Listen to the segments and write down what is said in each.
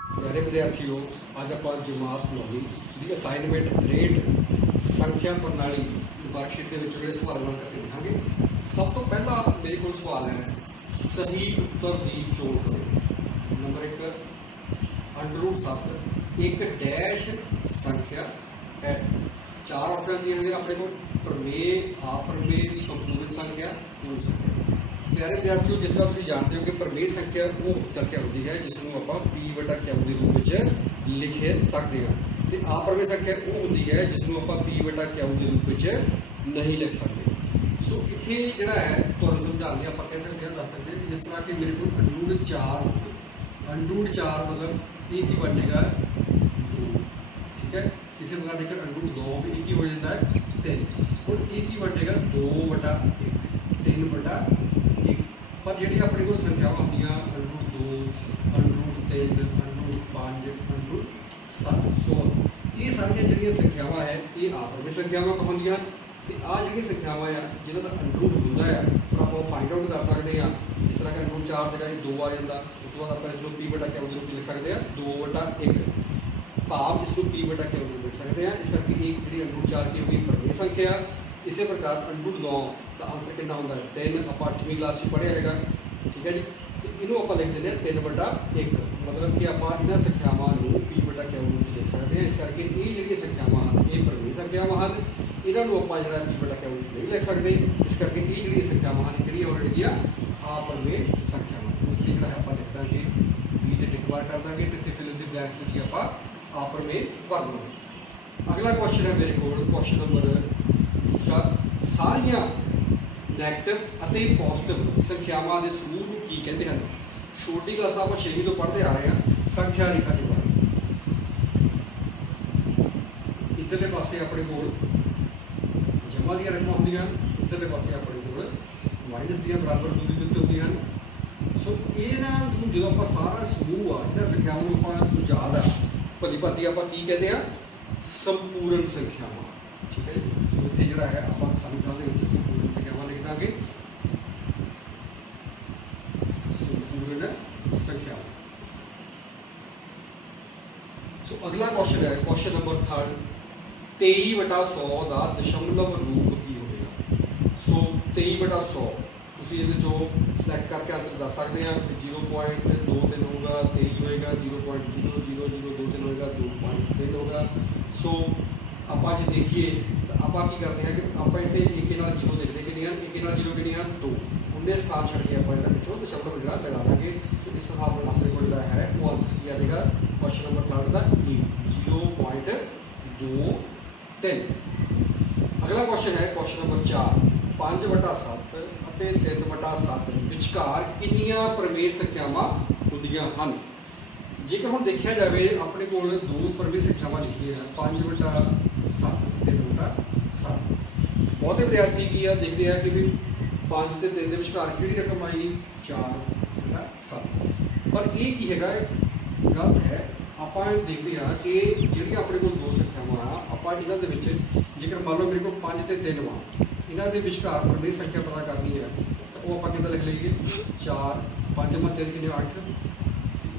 प्यारे विद्यार्थियों, आज आप जमात 9वीं की असाइनमेंट 63 संख्या प्रणाली वर्कशीट के जोड़े सवाल हल करके देखेंगे। सब तो पहला मेरे को सवाल है, सही उत्तर की चोण करो। नंबर 1 √7 एक डैश संख्या है। चार ऑप्शन दिए हुए अपने को, प्रमेय, अप्रमेय, संपूर्ण संख्या, पूर्ण संख्या। प्यारे विद्यार्थियों, जिस तरह तुम जानते हो कि प्रमेय संख्या वो संख्या होती है जिसमें आप P/Q के रूप में लिखे सकते हैं, तो अप्रमेय संख्या वो होती है जिसमें आप P/Q के रूप में नहीं लिख सकते। सो इतने जोड़ा है तो समझाने आप कह सकते हैं, दस सकते हैं जिस तरह कि मेरे को √4 मतलब एक ही बनेगा 2, ठीक है। इसी प्रकार देखकर √2 भी एक ही हो जाता है 3, और एक ही बनेगा 2/1 3/1। पर जी अपने को संख्यावां होंगे √2 √3 √5 √7, सो ये सारिया जी संख्यावां है ये अप्रमेय संख्यावां होंगे। तो आ जी संख्यावां है जिन्हों का √ होंगे है और आप फाइंड आउट कर सकते हैं। इस तरह का √4 से 2 आ जाता, उस बाद आप इसको P/Q के रूप में लिख सकते हैं 2/1, भाव इसको P/Q के रूप में लिख सकते हैं। इस करके एक जी √4 की होगी प्रमेय संख्या। इसी प्रकार √9 का आंसर कितना होगा 3, आप 8वीं क्लास में पढ़िया है, ठीक है जी। तो इनू आप लिख दें 3/1, मतलब कि आप इन संख्यावां P/Q के रूप में लिख सकते हैं। इस करके ये जी संख्यावां ये प्रमेय संख्यावां हैं, इन्हों आप जो P/Q के रूप में नहीं लिख सकते। इस करके ये जी संख्यावां हैं जी ऑलरेडी अप्रमेय संख्यावां। उस जो है आप लिख देंगे बी से टिक मार कर देंगे, तो फिल इन द ब्लैंक्स में आप अप्रमेय भर देंगे। अगला क्वेश्चन है मेरे को, क्वेश्चन नंबर दूसरा, सारिया नैगेटिव और पॉजिटिव संख्यावां के समूह को की कहते हैं। छोटी क्लास आप 6वीं तो पढ़ते आ रहे हैं संख्या रेखा के बारे। इधरले पासे अपने को जमा दी रकमां होंदियां, इधरले पासे अपने को माइनस दी बराबर दूरी के उत्ते होंदियां। सो इन्हां जो आप सारा समूह आ इन्हां संख्यावां नूं आपां याद आ भली भांति आपां की कहते हैं, संपूर्ण संख्यावां, ठीक है। इतने जोड़ा है आप खाली थां दे विच संपूर्ण संख्यावां लिख देंगे, संपूर्ण संख्यावां। सो अगला क्वेश्चन है क्वेश्चन नंबर 3, 23/100 का दशमलव रूप की होगा। सो 23/100 जो सिलेक्ट करके आंसर दस सकते हैं। 0.23 होगा 23 होएगा, 0.000023 होएगा 2.3 होगा। सो आप जो देखिए तो आप करते हैं कि आप इतने एक नाल 0 देखते कि नहीं, एक नाल 0 कि नहीं 2, उन्हें स्थान छड़ के आप पिछों दशमलव जो लगा देंगे। सो इस हिसाब से अपने को जो है वो आंसर किया जाएगा क्वेश्चन नंबर 3 का 0.23। अगला क्वेश्चन है क्वेश्चन नंबर 4, 5/7 और 3/7 विचकार कितनियां प्रमेय संख्यावां होंदियां हन। जेकर हम देखा जाए अपने को दो प्रमेय संख्यावां लिखिए हैं 5/7 3/7। बहुते विद्यार्थी की देखते हैं कि भी 5 से 3 के विचकार कि रकम आई 4/7, पर यह की है गलत है। आप देखते हैं कि जी अपने को दो संख्यावां आप इन्हों के जेकर मान लो मेरे को 5 से 3 वा इन्हों के विचकार प्रमेय संख्या पता करनी है, तो वो आप लिख लीजिए 4 5 में 3 कितने 8,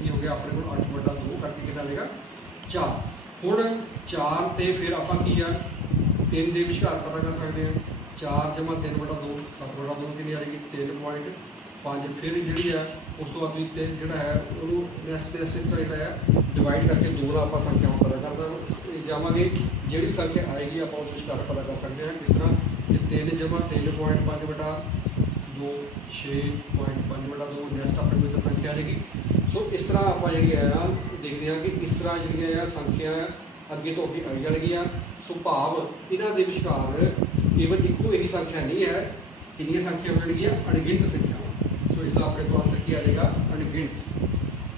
ये हो गया अपने को 8/2 करके कितना लेगा 4। हुण 4 तो फिर आप 3 के विचकार पता कर सकते हैं, 4 + 3/2 7/2 कितनी आएगी 3.5। फिर जी है उस तो बाद जोड़ा है उन्होंने नैक्सट इस तरह जो है डिवाइड करके 2 आप संख्यावां पता कर जावांगे। जी संख्या आएगी आप उस विचकार पता कर सकते हैं। किस तरह कि 3 + 3.5/2 6.5/2 नैक्सट अपने को संख्या आएगी। सो इस तरह आप जी देखते हैं कि इस तरह जी संख्या अगे तो अगे आई जाएगी। सो भाव इन्हों के विचकार केवल एको ही संख्या नहीं है, कितनी संख्या हो जाएगी अणगिनत संख्या। सो इसका अपने को आंसर किया जाएगा अणगिनत।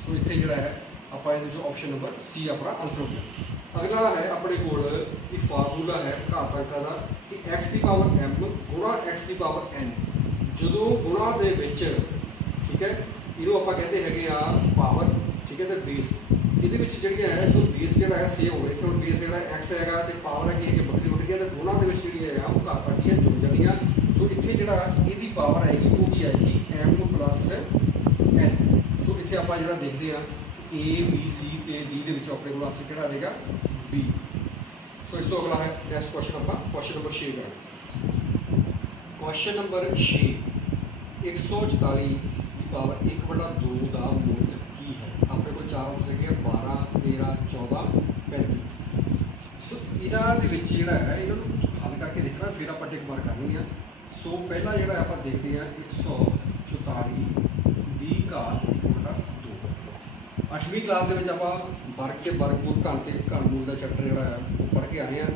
सो इतने जोड़ा है आप जो ऑप्शन नंबर सी अपना आंसर हो गया। अगला है अपने को फार्मूला है घातक का कि x⁻m गुणा x⁻n जो गुणा के विच, ठीक है, इनू आप कहते हैं पावर, ठीक है, तो बेस ये जी है तो बेस जो है सेम हो इतने बेस जो एक्स है तो पावर है कि बखरी बखरी है, तो गुणा के जी है वो घातक की जुड़ जाएगी। सो इतने जो ये पावर आएगी वो की आएगी m + n। सो इतने आप जो देखते हैं ए बी सी ते डी ਦੇ ਵਿੱਚੋਂ ਆਪਣੇ ਕੋਲ ਆਨਸਰ ਕਿਹੜਾ ਆਏਗਾ ਬੀ। ਸੋ ਇਸ ਤੋਂ ਅਗਲਾ ਹੈ ਨੈਕਸਟ ਕੁਐਸਚਨ, ਆਪਾਂ ਕੁਐਸਚਨ ਨੰਬਰ 6 ਕਰਾਂਗੇ। ਕੁਐਸਚਨ ਨੰਬਰ 6, 144 ਦੀ ਪਾਵਰ 1/2 ਦਾ ਮੋਲ ਕੀ ਹੈ? ਆਪਣੇ ਕੋਲ ਚਾਰ ਆਨਸਰ ਹੈਗੇ 12, 13, 14, 35। ਸੋ ਇਹਨਾਂ ਦੇ ਵਿੱਚ ਜਿਹੜਾ ਹੈ ਇਹਨਾਂ ਨੂੰ ਹੱਲ ਕਰਕੇ ਦੇਖਣਾ, ਫਿਰ ਆਪਾਂ ਟਿਕ ਮਾਰ ਕਰਨੀ ਆ। ਸੋ ਪਹਿਲਾ ਜਿਹੜਾ ਆਪਾਂ ਦੇਖਦੇ ਹਾਂ 144 ਦੀ ਘਾਤ 1/2। 8ਵੀਂ ਕਲਾਸ ਦੇ ਵਿੱਚ ਆਪਾਂ ਵਰਗ ਕੇ ਵਰਗਮੂਲ ਘਨ ਤੇ ਘਨਮੂਲ ਦਾ ਚੈਪਟਰ ਜਿਹੜਾ ਹੈ ਉਹ ਪੜ੍ਹ ਕੇ ਆ ਰਹੇ ਹਾਂ।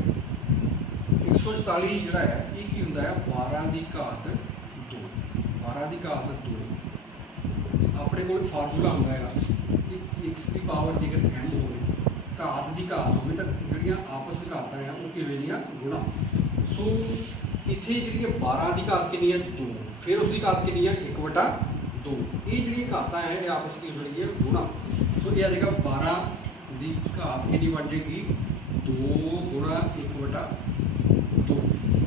144 ਜਿਹੜਾ ਹੈ ਇਹ ਕੀ ਹੁੰਦਾ ਹੈ? 12 ਦੀ ਘਾਤ 2। 12 ਦੀ ਘਾਤ 2 ਆਪਣੇ ਕੋਲ ਫਾਰਮੂਲਾ ਹੁੰਦਾ ਹੈ ਕਿ x ਦੀ ਪਾਵਰ ਜੇਕਰ n ਹੋਵੇ, ਘਾਤ ਦੀ ਘਾਤ ਹੋਵੇ ਤਾਂ ਜਿਹੜੀਆਂ ਆਪਸ ਘਾਤਾਂ ਆ ਉਹ ਕੀ ਹੋ ਜਾਂਦੀਆਂ? ਗੁਣਾ। ਸੋ ਇੱਥੇ ਜਿਹੜੀ 12 ਦੀ ਘਾਤ ਕਿੰਨੀ ਹੈ? 2। ਫਿਰ ਉਸ ਦੀ ਘਾਤ ਕਿੰਨੀ ਹੈ? 1/2। ਇਹ ਜਿਹੜੀਆਂ ਘਾਤਾਂ ਹੈ ਇਹ ਆਪਸ ਕੀ ਹੋ ਜਾਣੀ ਹੈ? ਗੁਣਾ। ਸੋ ਇਹ ਆ ਜਾਏਗਾ 12 ਦੀ ਘਾਤ ਕਿੰਨੀ ਬਣ ਜਾਏਗੀ? 2 ਗੁਣਾ 1/2।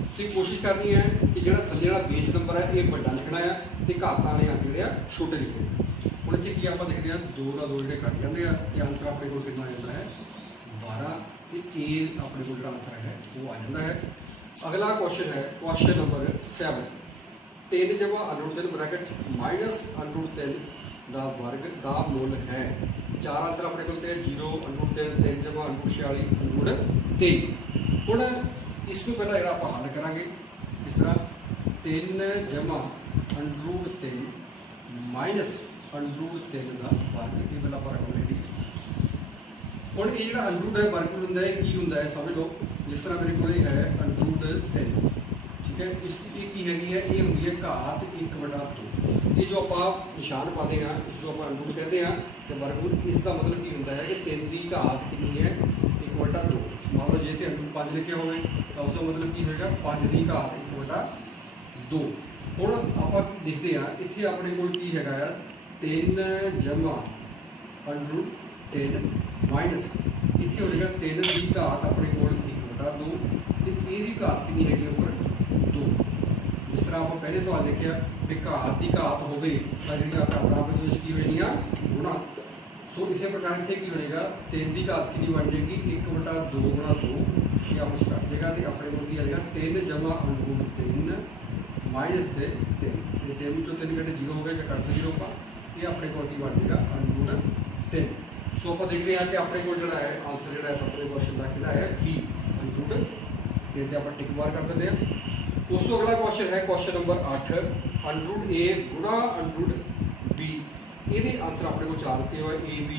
ਤੁਸੀਂ ਕੋਸ਼ਿਸ਼ ਕਰਨੀ ਹੈ ਕਿ ਜਿਹੜਾ ਥੱਲੇ ਵਾਲਾ ਬੇਸ ਨੰਬਰ ਹੈ ਇਹ ਵੱਡਾ ਲਿਖਣਾ ਹੈ ਤੇ ਘਾਤਾਂ ਵਾਲੇ ਅੰਕ ਜਿਹੜੇ ਆ ਛੋਟੇ ਲਿਖਣੇ। ਹੁਣ ਇੱਥੇ ਕੀ ਆਪਾਂ ਦੇਖਦੇ ਹਾਂ 2 ਨਾਲ 2 ਜਿਹੜੇ ਕੱਟ ਜਾਂਦੇ ਆ ਤੇ ਆਨਸਰ ਆਪਣੇ ਕੋਲ ਕਿੰਨਾ ਆ ਜਾਂਦਾ ਹੈ? 12। ਤੇ ਇਹ ਆਪਣੇ ਕੋਲ ਜਿਹੜਾ ਆਨਸਰ ਹੈ ਉਹ ਆ ਜਾਂਦਾ ਹੈ। ਅਗਲਾ ਕੁਐਸਚਨ ਹੈ ਕੁਐਸਚਨ ਨੰਬਰ 7, 3 ਜਮਾ √3 ਬ੍ਰੈਕਟ ਮਾਈਨਸ √3 ਦਾ ਵਰਗ ਦਾ ਮੁੱਲ ਹੈ। ਚਾਰ ਆਨਸਰ ਆਪਣੇ ਕੋਲ ਤੇ 0, √3, 3 ਜਮਾ √46, √3। ਹੁਣ ਇਸ ਤੋਂ ਪਹਿਲਾਂ ਜਿਹੜਾ ਆਪਾਂ ਹੱਲ ਕਰਾਂਗੇ ਇਸ ਤਰ੍ਹਾਂ 3 ਜਮਾ √3 ਮਾਈਨਸ √3 ਦਾ ਵਰਗ। ਇਹ ਪਹਿਲਾਂ ਆਪਾਂ ਰੱਖਾਂਗੇ। ਹੁਣ ਇਹ ਜਿਹੜਾ ਅੰਡਰੂਟ ਹੈ ਵਰਗ ਹੁੰਦਾ ਹੈ ਕੀ ਹੁੰਦਾ ਹੈ ਸਮਝ ਲਓ। ਜਿਸ ਤਰ੍ਹਾਂ ਮੇਰੇ ਕੋਲ ਇਹ ਹੈ √3, ਠੀਕ ਹੈ। ਇਸ ਇਹ ਕੀ ਹੈਗੀ ਹੈ? ਇਹ ਹੁੰਦੀ ਹੈ ਘਾਤ 1/2। ਇਹ ਜੋ ਆਪਾਂ ਨਿਸ਼ਾਨ ਪਾਉਂਦੇ ਹਾਂ, ਇਸ ਜੋ ਆਪਾਂ ਅੰਡਰੂਟ ਕਹਿੰਦੇ ਹਾਂ ਤੇ ਵਰਗਮੂਲ, ਇਸ ਦਾ ਮਤਲਬ ਕੀ ਹੁੰਦਾ ਹੈ ਕਿ 3 ਦੀ ਘਾਤ ਕਿੰਨੀ ਹੈ? 1/2। ਮੰਨ ਲਓ ਜੇ ਤੇ ਅੰਡਰੂਟ 5 ਲਿਖਿਆ ਹੋਵੇ ਤਾਂ ਉਸ ਦਾ ਮਤਲਬ ਕੀ ਹੋਏਗਾ? 5 ਦੀ ਘਾਤ 1/2। ਹੁਣ ਆਪਾਂ ਦੇਖਦੇ ਹਾਂ ਇੱਥੇ ਆਪਣੇ ਕੋਲ ਕੀ ਹੈਗਾ ਆ? 3 ਜਮਾ √3 ਮਾਈਨਸ ਇੱਥੇ ਹੋ ਜਾਏਗਾ 3 ਦੀ ਘਾਤ ਆਪਣੇ ਕੋਲ 1/2 ਤੇ ਇਹਦੀ ਘਾਤ ਕਿੰਨੀ ਹੈਗੀ ਉੱਪਰ? 2। ਜਿਸ ਤਰ੍ਹਾਂ ਆਪਾਂ ਪਹਿਲੇ ਸਵਾਲ ਦੇਖਿਆ ਵੀ ਘਾਤ ਦੀ ਘਾਤ ਹੋਵੇ ਤਾਂ ਜਿਹੜੀਆਂ ਘਾਤਾਂ ਆਪਸ ਵਿੱਚ ਕੀ ਹੋ ਜਾਣੀਆਂ? ਗੁਣਾ। ਸੋ ਇਸੇ ਪ੍ਰਕਾਰ ਇੱਥੇ ਕੀ ਹੋਏਗਾ? 3 ਦੀ ਘਾਤ ਕਿੰਨੀ ਬਣ ਜਾਏਗੀ? 1/2 ਗੁਣਾ 2। ਇਹ ਆਪਸ ਕੱਟ ਜਾਏਗਾ ਤੇ ਆਪਣੇ ਕੋਲ ਕੀ ਆ ਜਾਏਗਾ? 3 ਜਮਾ √3 ਮਾਈਨਸ ਤੇ 3। ਤੇ 3 ਵਿੱਚੋਂ 3 ਕੱਢੇ 0 ਹੋ ਗਿਆ ਜਾਂ ਕੱਟ 0 ਆਪਾਂ। ਇਹ ਆਪਣੇ ਕੋਲ ਕੀ ਬਣ ਜਾਏਗਾ? √3। ਸੋ ਆਪਾਂ ਦੇਖਦੇ ਹਾਂ ਕਿ ਆਪਣੇ ਕੋਲ ਜਿਹੜਾ ਹੈ ਆਨਸਰ ਜਿਹੜਾ ਹੈ ਸਭ ਤੋਂ ਕੁਐਸਚਨ ਦਾ ਕਿਹੜਾ ਹੈ? ਬੀ, √3। ਤੇ ਆਪਾਂ ਟਿਕ ਮਾਰ ਕਰ ਦਿੰਦੇ ਹਾਂ। ਉਸ ਤੋਂ ਅਗਲਾ ਕੁਐਸਚਨ ਹੈ ਕੁਐਸਚਨ ਨੰਬਰ 8, √a ਗੁਣਾ √b। ਇਹਦੇ ਆਨਸਰ ਆਪਣੇ ਕੋਲ ਚਾਰ ਦਿੱਤੇ ਹੋਏ ab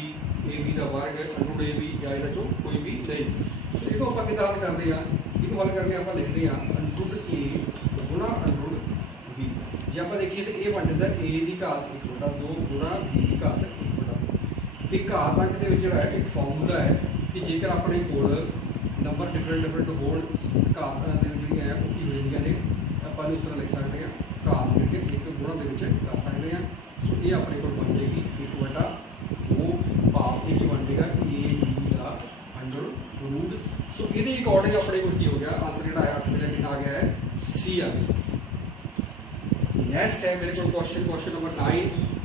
ਦਾ ਵਰਗ, √ab ਜਾਂ ਇਹਨਾਂ ਚੋਂ ਕੋਈ ਵੀ ਨਹੀਂ। ਸੋ ਇਹਨੂੰ ਆਪਾਂ ਕਿੱਦਾਂ ਹੱਲ ਕਰਦੇ ਹਾਂ? ਇਹਨੂੰ ਹੱਲ ਕਰਕੇ ਆਪਾਂ ਲਿਖਦੇ ਹਾਂ √a ਗੁਣਾ √b। ਜੇ ਆਪਾਂ ਦੇਖੀਏ ਤਾਂ ਇਹ ਬਣ ਜਾਂਦਾ a ਦੀ ਘਾਤ 1/2 ਗੁਣਾ b ਦੀ ਘਾਤ 1/2। ਤੇ ਘਾਤ ਅੰਕ ਦੇ ਵਿੱਚ ਜਿਹੜਾ ਹੈ ਇੱਕ ਫਾਰਮੂਲਾ ਹੈ ਕਿ ਜੇਕਰ ਆਪਣੇ ਕੋਲ ਨੰਬਰ ਡਿਫਰੈਂਟ ਹੋਣ, ਘਾਤਾਂ ਦੇ ਜਿਹੜੀਆਂ ਉਹ ਕੀ ਹੋ ਜਾਂਦੀਆਂ ਨੇ? ਆਪਾਂ ਨੂੰ ਇਸ ਤਰ੍ਹਾਂ ਲਿਖ ਸਕਦੇ ਹਾਂ, ਘਾਤ ਕਰਕੇ ਇੱਕ ਗੁਣਾ ਦੇ ਵਿੱਚ ਕਰ ਸਕਦੇ ਹਾਂ। ਸੋ ਇਹ ਆਪਣੇ ਕੋਲ ਬਣ ਜਾਏਗੀ 1/2 ਭਾਵ ਇਹ ਬਣ ਜਾਏਗਾ ab ਦਾ √। ਸੋ ਇਹਦੇ ਅਕੋਰਡਿੰਗ ਆਪਣੇ ਕੋਲ ਕੀ ਹੋ ਗਿਆ? ਆਨਸਰ ਜਿਹੜਾ ਹੈ 8 ਦਾ ਕਿੰਨਾ ਆ ਗਿਆ ਹੈ? C ਆ ਗਿਆ। ਨੈਕਸਟ ਹੈ ਮੇਰੇ ਕੋਲ ਕੁਐਸਚਨ ਨੰਬਰ 9,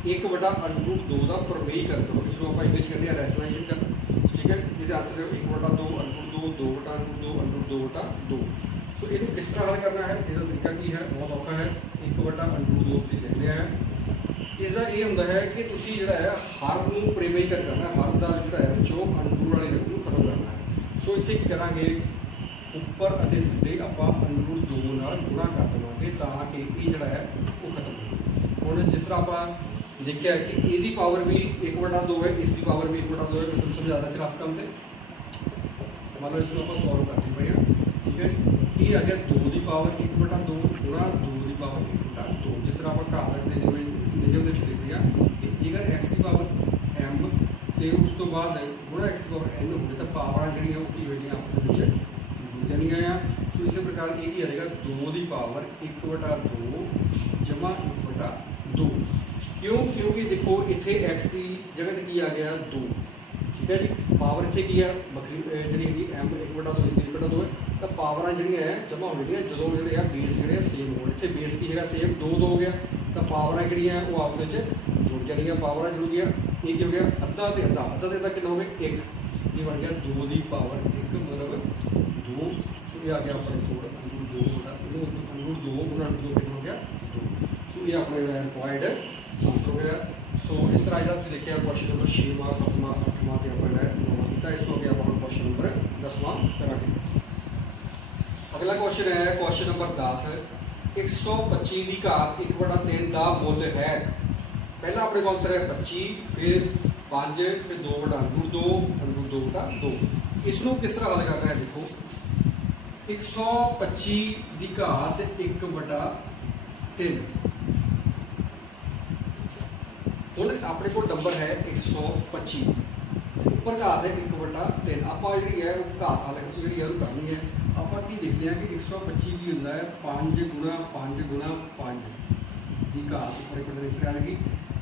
1/√2 ਦਾ ਪ੍ਰਮੇਯੀਕਰਨ ਕਰੋ। ਇਸ ਨੂੰ ਆਪਾਂ ਇੰਗਲਿਸ਼ ਕਹਿੰਦੇ ਆ ਰੈਸ਼ਨਲਾਈਜ਼ੇਸ਼ਨ ਕਰਨਾ, ਠੀਕ ਹੈ। ਇਹਦੇ ਆਨਸਰ 1/2 √2 2/√2 2/2। ਸੋ ਇਹਨੂੰ ਕਿਸ ਤਰ੍ਹਾਂ ਹੱਲ ਕਰਨਾ ਹੈ? ਇਹਦਾ ਤਰੀਕਾ ਕੀ ਹੈ? ਬਹੁਤ ਸੌਖਾ ਹੈ। 1/√2 ਤੁਸੀਂ ਲਿਖ ਲਿਆ ਹੈ। ਇਸ ਦਾ ਇਹ ਹੁੰਦਾ ਹੈ ਕਿ ਤੁਸੀਂ ਜਿਹੜਾ ਹੈ ਹਰ ਨੂੰ ਪ੍ਰਮੇਯੀਕਰਨ ਕਰਨਾ, ਹਰ ਦਾ ਜਿਹੜਾ ਹੈ ਵਿੱਚੋਂ ਅੰਡਰੂਟ ਵਾਲੇ ਰੂਪ ਨੂੰ ਖਤਮ ਕਰਨਾ ਹੈ। ਸੋ ਇੱਥੇ ਕੀ ਕਰਾਂਗੇ? ਉੱਪਰ ਅਤੇ ਥੱਲੇ ਆਪਾਂ √2 ਨਾਲ ਗੁਣਾ ਕਰ ਦੇਵਾਂਗੇ ਤਾਂ ਕਿ ਇਹ ਜਿਹੜਾ ਹੈ ਉਹ ਖਤਮ ਹੋ। ਹੁਣ ਜਿਸ ਤਰ੍ਹਾਂ ਆਪਾਂ ਦੇਖਿਆ ਕਿ ਇਹਦੀ ਪਾਵਰ ਵੀ 1/2 ਹੈ, ਇਸ ਦੀ ਪਾਵਰ ਵੀ 1/2 ਹੈ। ਤੁਹਾਨੂੰ ਸਮਝਾਉਣਾ ਰਫ ਕੰਮ ਤੇ ਮੰਨ ਲਓ ਇਸ ਨੂੰ ਆਪਾਂ ਸੋਲਵ ਕਰਦੇ ਪਏ ਹਾਂ, ਠੀਕ ਹੈ। ਇਹ ਆ ਗਿਆ 2 ਦੀ ਪਾਵਰ 1/2 ਗੁਣਾ 2 ਦੀ ਪਾਵਰ 1/2। ਜਿਸ ਤਰ੍ਹਾਂ ਆਪਾਂ ਘਰ ਰੱਖਦੇ ਜਿਵੇਂ ਨਿਯਮ ਦੇ ਵਿੱਚ ਦੇਖਦੇ ਹਾਂ ਕਿ ਜੇਕਰ x ਦੀ ਪਾਵਰ m ਤੇ ਉਸ ਤੋਂ ਬਾਅਦ ਗੁਣਾ x ਦੀ ਪਾਵਰ n ਹੋਵੇ ਤਾਂ ਪਾਵਰਾਂ ਜਿਹੜੀਆਂ ਉਹ ਕੀ ਹੋਣਗੀਆਂ ਆਪਸ ਵਿੱਚ ਜੁੜ ਜਾਣਗੀਆਂ ਆ। ਸੋ ਇਸੇ ਪ੍ਰਕਾਰ ਇਹ ਕੀ ਆਏਗਾ? 2 ਦੀ ਪਾਵਰ 1/2 ਜਮਾ 1/2। ਕਿਉਂਕਿ ਦੇਖੋ ਇੱਥੇ x ਦੀ ਜਗ੍ਹਾ ਤੇ ਕੀ ਆ ਗਿਆ? 2, ਠੀਕ ਹੈ ਜੀ। ਪਾਵਰ ਇੱਥੇ ਕੀ ਹੈ? ਵੱਖਰੀ ਜਿਹੜੀ ਹੈਗੀ m 1/2 ਇਸ ਦੀ 1/2 ਹੈ। ਤਾਂ ਪਾਵਰਾਂ ਜਿਹੜੀਆਂ ਹੈ ਜਮਾ ਹੋ ਜਾਣਗੀਆਂ ਜਦੋਂ ਜਿਹੜੇ ਆ ਬੇਸ ਜਿਹੜੇ ਸੇਮ ਹੋਣ। ਇੱਥੇ ਬੇਸ ਕੀ ਹੈਗਾ? ਸੇਮ 2 ਹੋ ਗਿਆ। तो पावर ਜਿਹੜੀਆਂ ਉਹ आपस में जुड़ जाएगी। पावर जुड़ गया ये की हो गया अद्धा तो अद्धा अद्धा तो अद्धा कितना हो गया एक, ये बन गया 2 की पावर 1 मतलब 2। सो ये आ गया अपने कोल अंडर 2 होता अंडर 2 गुणा अंडर 2 कितना हो गया 2। सो ये अपने रिक्वायर्ड आंसर हो गया। सो इस तरह जो तुम देखिए क्वेश्चन नंबर 6वां 7वां 8वां तो अपना 9वां किया। इस तो अगे आप क्वेश्चन नंबर 10वां करेंगे। अगला क्वेश्चन है क्वेश्चन नंबर 10 125 की घात 1/3 का मुल है। पहला अपने को आंसर है 25 फिर 5 फिर 2/√2 का 2। इसनों किस तरह हल करना है देखो 125 की घात 1/3 हूँ अपने को नंबर है 125 उपर घात है 1/3। आप जी है घात वाले जी करनी है आप देखते हैं कि 125 की होंगे 5 गुणा 5 गुणा 5 की घात उपर 1 आएगी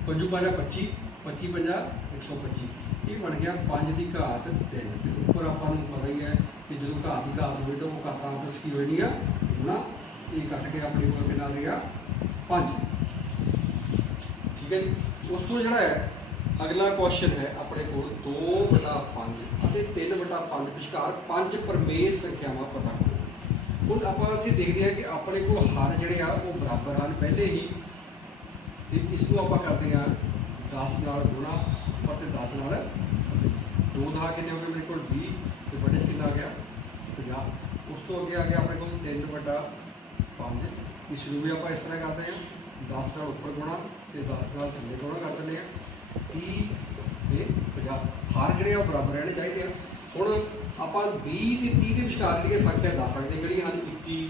5 5 25 25 50 125 ये बन गया 5 की घात 3। उपर आपको पता ही है कि जो घात की घात होगी तो वो घात आपस की होनी है गुणा ये कट के अपने को कितना देगा 5। ठीक है जी। उस तो जोड़ा है अगला क्वेश्चन है अपने को 2/5 3/5 विचकार 5 प्रमेय संख्यावां पता करो। हुण आपां इत्थे देखते हैं कि अपने को हर जिहड़े आ वो बराबर हैं पहले ही तो इसको आप करते हैं 10 नाल गुणा और 10 नाल 2 दा कितने हो गए मेरे को 20 तो बड़े कितना आ गया 50। उस तो अगे आ गया अपने को 3/5 इसनूं भी आप इस तरह करते हैं 10 नाल उपर गुणा तो 10 नाल थल्ले गुणा कर देंगे 30 ते 50 हर जिहड़े आ बराबर रहने चाहिए। हुण आपां 20 ते 30 के विचकार जिहड़ियां संख्या दस सकते हैं जिहड़ियां हैं 21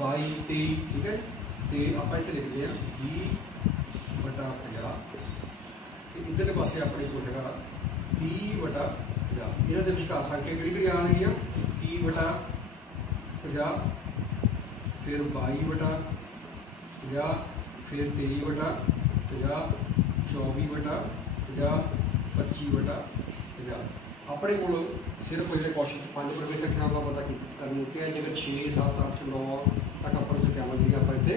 22 23 ठीक है। तो आपां इत्थे लिखते हैं 20/50 इधरले पासे अपने को हैगा 30/50 इन्हां दे विचकार संख्या किहड़ी आउणगी 30/50 फिर 22/50 फिर 23/50 24/50 25/50 अपने को सिर्फ इस क्वेश्चन 5 प्रमेय संख्यावां पता करनी होती है। जेकर 6 7 8 9 तक अपन संख्यावां जी आप इतने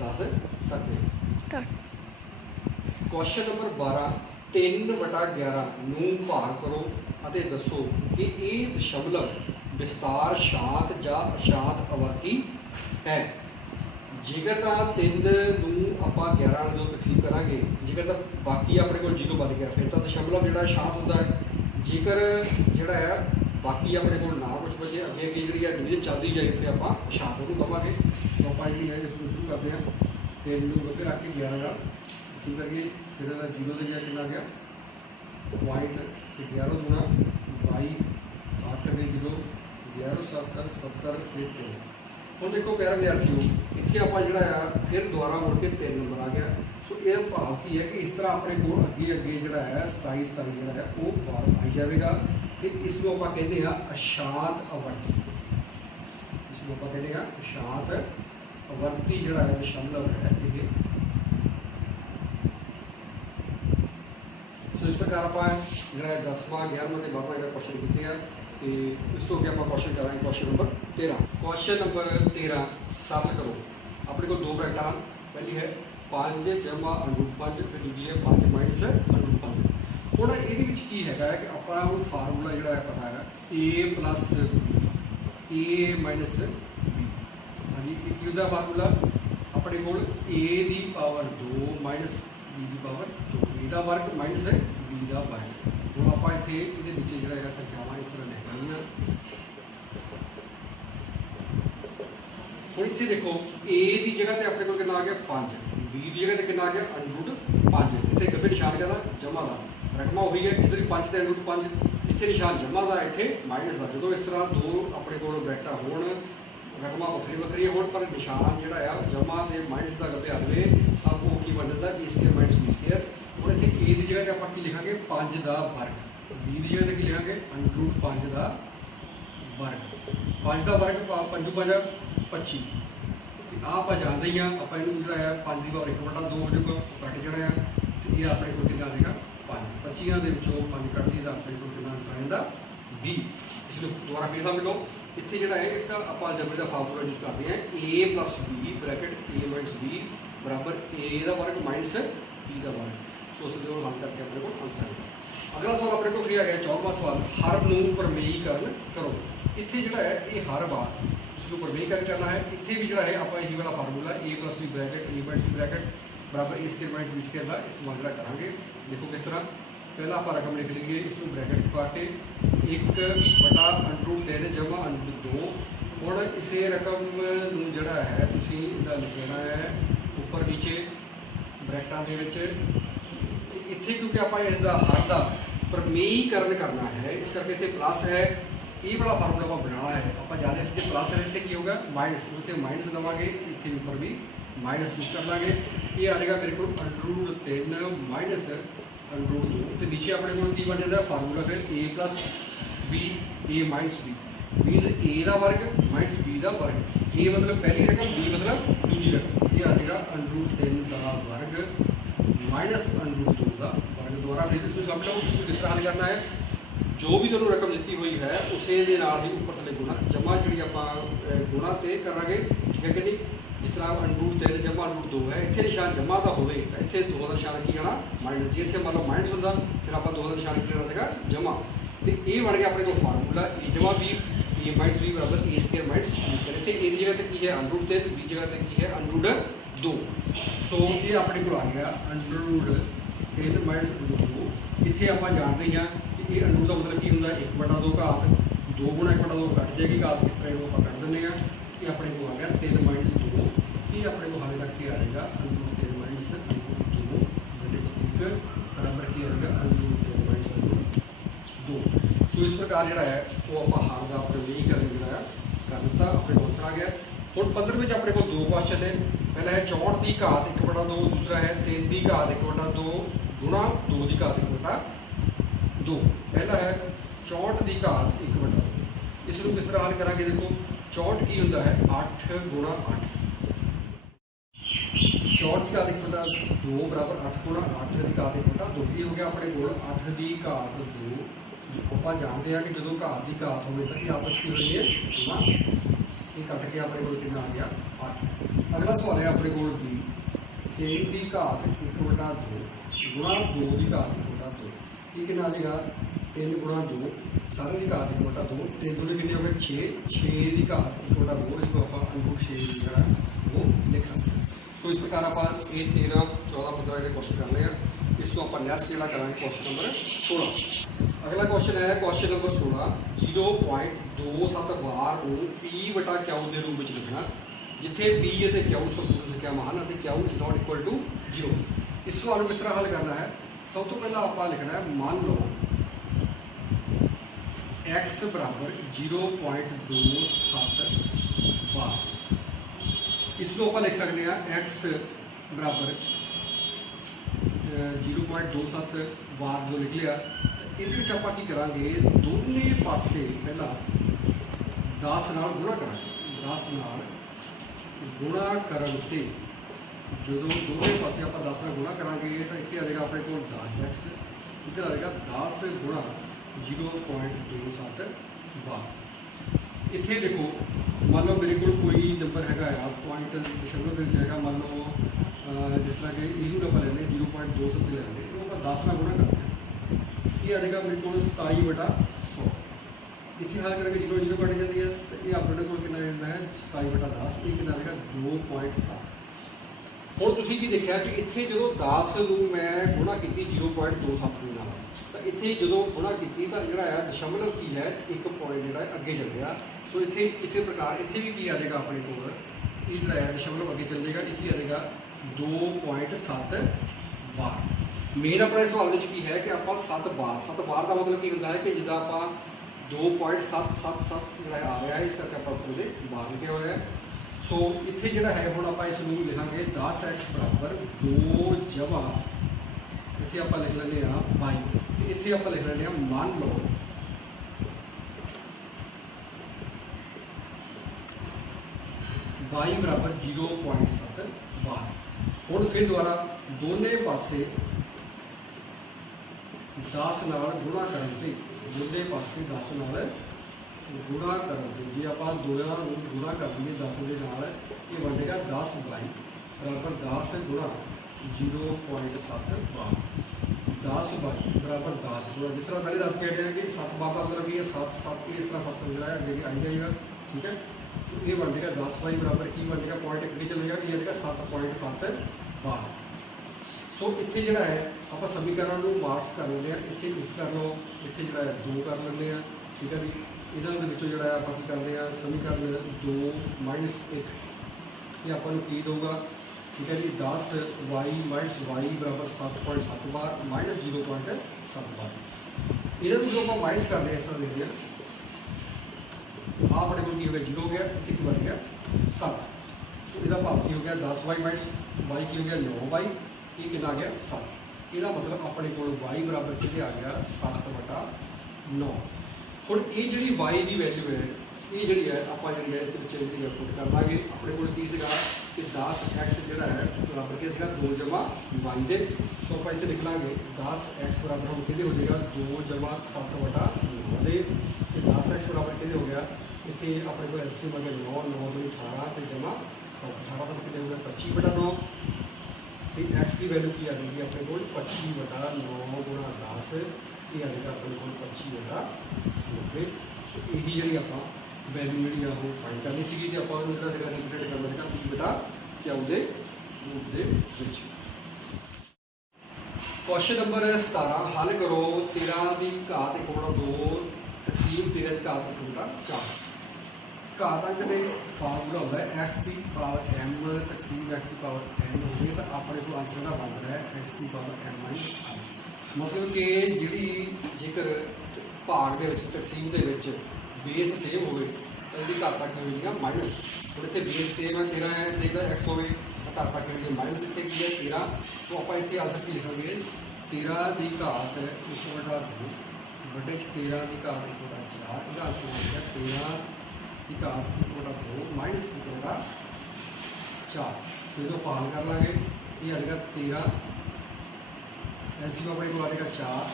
दस सकते हैं। क्वेश्चन नंबर 12 3/11 नूं भाग करो और दसो कि ये दशमलव विस्तार शांत या अशांत आवर्ती है। जेकर तो 3 आप 11 जो तकसीम करा जेकर तो बाकी अपने को 0 बन गया फिर तो दशमलव जो शांत होता है। जेकर जोड़ा है बाकी अपने को ना कुछ बचे अगे अगे जी डिवीजन चलती जाए फिर आप शांत को कहेंगे। तो आप जी है इसको शुरू करते हैं 3 फिर आके 11 का तकसीम करके फिर 0 से कितना आ गया पॉइंट 11 गुणा 22 8 में 0 11 7 70 फिर 3। हम देखो प्यारे विद्यार्थियों इतने आप जोड़ा फिर दोबारा मुड़ के 3 नंबर आ गया। सो ये भाव की है कि इस तरह अपने को अगे अगे जोड़ा है 27 जो है वो बार आई जाएगा। तो इसको आप कहते हैं अशांत आवर्ती। इसको आप कहते हैं अशांत आवर्ती जोड़ा है दशमलव है ये। सो इस प्रकार आप जो 10वां 11वां तो 12वां जो क्वेश्चन किए हैं तो इस तो अगे आप क्वेश्चन करेंगे क्वेश्चन नंबर 13। क्वेश्चन नंबर 13 सरल करो। अपने को 2 ब्रैकेटां पहली है 5 जमा √5 फिर दूजी है 5 माइनस √5। ਹੁਣ ਇਹਦੇ ਵਿੱਚ ਕੀ ਹੈਗਾ ਕਿ ਆਪਣਾ ਉਹ ਫਾਰਮੂਲਾ ਜਿਹੜਾ ਹੈ ਪਤਾ ਹੈ a plus a minus b। ਹਾਂਜੀ ਇਹ ਕੀ ਹੁੰਦਾ ਫਾਰਮੂਲਾ ਆਪਣੇ ਕੋਲ a the power 2 minus b the power 2 a ਦਾ ਵਰਗ ਮਾਈਨਸ b ਦਾ ਵਰਗ। ਹੁਣ ਆਪਾਂ ਇੱਥੇ ਇਹਦੇ ਨੀਚੇ ਜਿਹੜਾ ਹੈਗਾ ਸੰਖਿਆਵਾਂ ਇਸ ਤਰ੍ਹਾਂ ਲਿਖ ਲੈਣੀਆਂ। ਹੁਣ ਇੱਥੇ ਦੇਖੋ a ਦੀ ਜਗ੍ਹਾ ਤੇ ਆਪਣੇ ਕੋਲ ਕਿੰਨਾ ਆ ਗਿਆ 5 b ਦੀ ਜਗ੍ਹਾ ਤੇ ਕਿੰਨਾ ਆ ਗਿਆ √5। ਇੱਥੇ ਗੱਭੇ ਨਿਸ਼ਾਨ ਕਿਹਦਾ ਜਮਾ ਦਾ रकमा वही है इधर 5 ਤੇ √5 इतने निशान जमा का इतने माइनस का। जो इस तरह दो अपने को ब्रैकेटा हो रकमा वक्री वक्री हो पर निशान जोड़ा जमा तो माइनस का गप्पे आवे अब वो की बन जाता B square minus B square. और इतने ए की जगह आप लिखा 5 का वर्ग बी की जगह की लिखा √5 का वर्ग। 5 का वर्ग 5 5 25 आप जानते ही हाँ आप जो 5 की पावर 1/2 हो जाएगा कट जाना है ये अपने को कितना देगा 5 25 के 5 कट दी अपने को कितना आंसर आता 20। इसलिए दोबारा फिर समझ लो इतने जो है एक आप अलजेब्रे का फार्मूला यूज करते हैं a plus b bracket a minus b बराबर ए का वर्ग माइनस बी का वर्ग। सो इस हल करके अपने को आंसर आएगा। अगला सवाल अपने को फिर आ गया 14वां सवाल, हर नूं प्रमेयीकरण करो। इत्थे जिहड़ा है ये हर बार इसको प्रमेयीकरण करना है। इत्थे भी जिहड़ा है आप यही वाला फार्मूला ए प्लस बी ब्रैकेट ए माइनस बी ब्रैकेट बराबर ए स्क्वायर माइनस बी स्क्वायर का इस्तेमाल जिहड़ा करांगे। देखो किस तरह, पहला आप रकम लिख लीजिए, इसको ब्रैकेट पा के 1/√3 जमा √2। हुण इसे रकम नूं जिहड़ा है तुसीं इहदा लिख लेना है उपर नीचे ब्रैकेटां दे विच। इत्थे क्योंकि आप इसका हर का प्रमेयीकरण करना है, इस करके इतने प्लस है, ये वाला फार्मूला आप बनाना है। आप जाने इतने प्लस है, इतने की होगा माइनस, इतने माइनस लवांगे, इतने ऊपर भी माइनस यूज कर लाँगे। ये आ जाएगा मेरे को √3 माइनस √2। तो नीचे अपने को की बन जाता है फार्मूला फिर ए प्लस बी ए माइनस बी मीनस ए का वर्ग माइनस बी का वर्ग। ए मतलब पहली रकम, बी मतलब दूजी रकम। ये आ जाएगा √3 का वर्ग माइनस √2 का वर्ग। दोबारा फिर इसको समझ लो, इसको किस तरह हल करना है, जो भी तुहानूं रकम दी हुई है उसे दे नाल ही उपर थले गुणा जमा जी आप गुणा तो करांगे, ठीक है कि नहीं। जिस तरह √3 जमा √2 है, इतने निशान जमा का होवे तो इतने 2 का निशान की आना माइनस। जी इतने मान लो माइनस होंदा फिर आप 2 का निशान की लेना सीगा जमा। तो ये बन गया अपने को फार्मूला ए जमा बी ए माइनस बी बराबर ए स्क्वायर माइनस बी स्क्वायर। इतने ए की जगह पर की है √3, बी जगह पर की है √2। सो ये अपने को आ गया √3 माइनस √2। इतने आप जानते ही हैं कि ये √2 का मतलब की होंगे 1/2 घात 2 गुणा 1/2 कट जाएगी घात, किस तरह को आप कट देंगे। ये अपने को आ गया 3 माइनस 2। ये अपने को हाले तक आ जाएगा √3 माइनस 2 बराबर की आएगा √4 माइनस 2। सो इस प्रकार जोड़ा है वो आप हार का प्रमेयीकरण जोड़ा कर दिता, अपने को आंसर आ गया। हम 15 में अपने को 2 क्वेश्चन है। पहला है 64 की घात 1/2, दूसरा है 3 की घात 1/2 गुणा 2 की घात 1/2। पहला है 64 की घात 1/2। इसको किस तरह हल करांगे, देखो 64 की होंदा है 8 गुणा 8। 64 की घात 1/2 बराबर 8 गुणा 8 की घात 1/2। ये हो गया अपने को 8 की घात 2। आप जानते हैं कि जो घात की घात हो तो आपस की होनी है गुणा, ये कट के अपने को कितना आ गया 8। अगला सवाल है अपने को भी 3 की घात 1/2 गुणा 2 की घात 1/2। ये कितना आ जाएगा 3 गुणा 2 सारे की घात 1/2। 3 दूनी कितने हो गए 6, 6 की घात 1/2। इसको आप √6 वो लिख सकते हैं। सो इस प्रकार आप ये 13, 14, 15 के क्वेश्चन कर रहे हैं। इसको आप नैक्सट जो करेंगे क्वेश्चन नंबर 16। अगला क्वेश्चन है क्वेश्चन नंबर 16, 0.27 बार को P/Q के रूप में लिखना, जिथे P और Q संपूर्ण संख्या मान और Q is not equal to 0। इस सवाल को किस तरह हल करना है, सब तो पहला आप लिखना है, मान लो x बराबर 0.27 बार। इसको आप लिख सकते हैं x बराबर 0.27 बार जो लिख लिया। ये आप करा दोनों पासे पहला 10 नाल गुणा करा, 10 नाल गुणा करते जो दोनों पासे आप 10 नाल गुणा करा तो इतने आ जाएगा अपने को 10x, इधर आ जाएगा 10 गुणा 0.27 बार। इतने देखो मान लो मेरे को कोई नंबर है पॉइंट दशमलव है, मान लो जिस तरह के यू नंबर लेने 0.27 लेने, तो 10 ना गुणा करते हैं। ये आ जाएगा मेरे को 27/100। इतने हल करके 0 0 कट जाती है तो ये अपने को कितना जाता है 27/10। ये कितना आएगा 2.7। और तुसीं की देखा कि इतने जो 10 मैं गुणा की 0.27 नाल, तो इतने जो गुणा की तो जोड़ा है दशमलव की है 1 पॉइंट जो अगे चल गया। सो इतने इस प्रकार इतने भी की आ जाएगा अपने को ये जोड़ा है दशमलव अगे चल जाएगा, ये आ जाएगा 2.7 बार। मेन अपने सवाल में की है कि आप 7 बार का मतलब की होता है कि जिदा आप 2.777 जो आ रहा है, इस करके आप बार लिखे हुए हैं। सो इतने जोड़ा है हम आप इस लिखांगे 10x बराबर 2 जमा इतने आप लिख लेंगे 22। इतने आप लिख लेंगे मान लो y बराबर 0.7 बार। हम फिर दोबारा दोनों पासे 10 नाल गुणा करते, दोनों पासे 10 नाल गुणा करते, जे आप दोनों गुणा कर दिए 10 के नाल, ये बनेगा 10/22। बराबर 10 गुणा 0.7 बार 10 बाई बराबर 10 गुणा जिस तरह पहले 10 के हटे कि 7 बार का मतलब कि 7 7 इस तरह 7 समझ रहा है आगे आई जाएगा। ठीक है, तो ये बन जाएगा 10 बाई बराबर की बन जाएगा पॉइंट अगे चलेगा ये आएगा 7.7 बार। सो इतने जोड़ा है आप समीकरण को मार्क्स कर लेंगे इतने 1 कर लो इतने जोड़ा है 2 कर लेंगे। ठीक है जी, इधर जोड़ा है आप करते हैं समीकरण 2 -1 ये आपको की दूगा। ठीक है जी, 10 वाई माइनस वाई बराबर 7.7 बार माइनस 0.7 बार। इन्होंने जो आप माइनस करते हैं इस तरह देखते हैं आप अपने को की हो गया 0 हो गया इतने की बन गया 7। सो इसका भाव की हो गया 10 वाई माइनस वाई की हो गया 9 वाई ये कितना आ गया 7। इसका मतलब अपने को वाई बराबर कितने आ गया 7/9। हुण ये जी वाई की वैल्यू है ये जी है आप जी है इस पुट कर देंगे अपने को की सीगा कि 10x जोड़ा है बराबर के 2 जमा वाई दे। सो आप इतने लिख लेंगे 10x बराबर हम कि हो जाएगा 2 जमा 7/9 दे 10x बराबर कि हो गया इतने अपने को एस आ गया 9 9 2 18 तो जमा 7 18 तक कि हो गया 25/9 तो एक्स की वैल्यू की आ जाएगी अपने को 25/9 गुणा 10 ये आएगा अपने को 25/90। सो यही जी आप वैल्यू जी वो फाइंड करनी सी तो आप रिप्रेजेंट करना सीगा पी बटा क्या उदे रूप दे विच। क्वेश्चन नंबर 17 हल करो 13 की घात 1/2 तकसीम 13 की घात 1/4। घात अंक के फार्मूला होता है एक्स की पावर एम तकसीम एक्स की पावर एन होगी तो अपने को आंसर का बन रहा है एक्स की पावर एम माइनस आई। मतलब कि जी जेकर भाग के तकसीम के बेस सेम हो तो यदि घाता की होगी माइनस और इतने बेस सेम है 13 है देखा एक्स हो घाता की होगी माइनस इतने की है 13। तो आप इतने आंसर की लिखेंगे 13 की घात 1/2 बड़े 13 की घात 1/4 इसका आंसर हो गया 13 की घात 1/2 माइनस 1/4। सो ये हल कर लेंगे ये आएगा 13 एलसीएम अपने को आएगा 4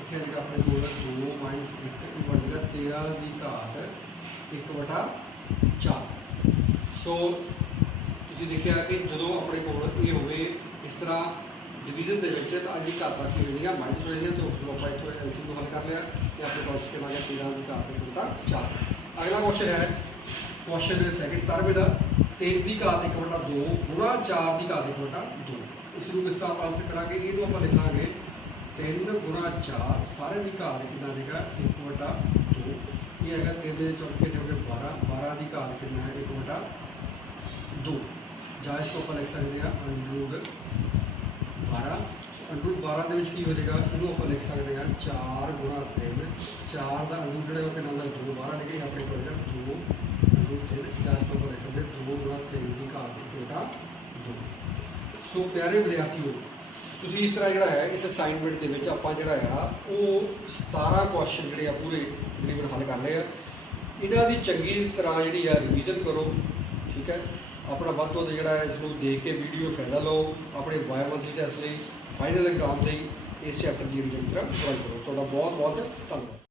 इतने आएगा अपने को 2 माइनस 1 बन जाएगा 13 की घात 1/4। सो तुम देखिए कि जो अपने को ये हो इस तरह डिवीजन के अज की घात की हो जाएगी माइनस हो जाएगी। तो आप इतों एलसीएम को हल कर लिया तो अपने को इसके बाद 13 की घात 1/4। अगला क्वेश्चन है क्वेश्चन सैकेंड 17वें का 3 की घात 1/2 गुणा 4 की घात 1/2। इस रूप इस तरह आंसर करा ये आप लिखा 3 गुणा 4 सारे की घात कितना देगा 1/2 ये है 3 चौके हो गए 12 12 की घात कितना है 1/2 ਜਾਂ इसको आप लिख सकते हैं √12 √12 की हो जाएगा इनू आप लिख सकते हैं 4 गुणा 3 4 का √2 जो कि 2 12 निकलेगा अपने को 2 √3 ਜਾਂ इसको आप लिख सकते 2 गुणा 3 की घात 1/2। सो प्यारे विद्यार्थियों तुम इस तरह जोड़ा है इस असाइनमेंट के आप जोड़ा है वो 17 क्वेश्चन जोड़े पूरे तकरीबन हल कर रहे हैं। इन्हों की चंगी तरह जी रिवीजन करो। ठीक है, अपना वध तो जोड़ा है इसको देख के वीडियो फायदा लो अपने वायरमल टेस्ट लिए फाइनल एग्जाम से इस चैप्टर की रिवीजन तरह पढ़ाई करो। तो बहुत बहुत धन्यवाद।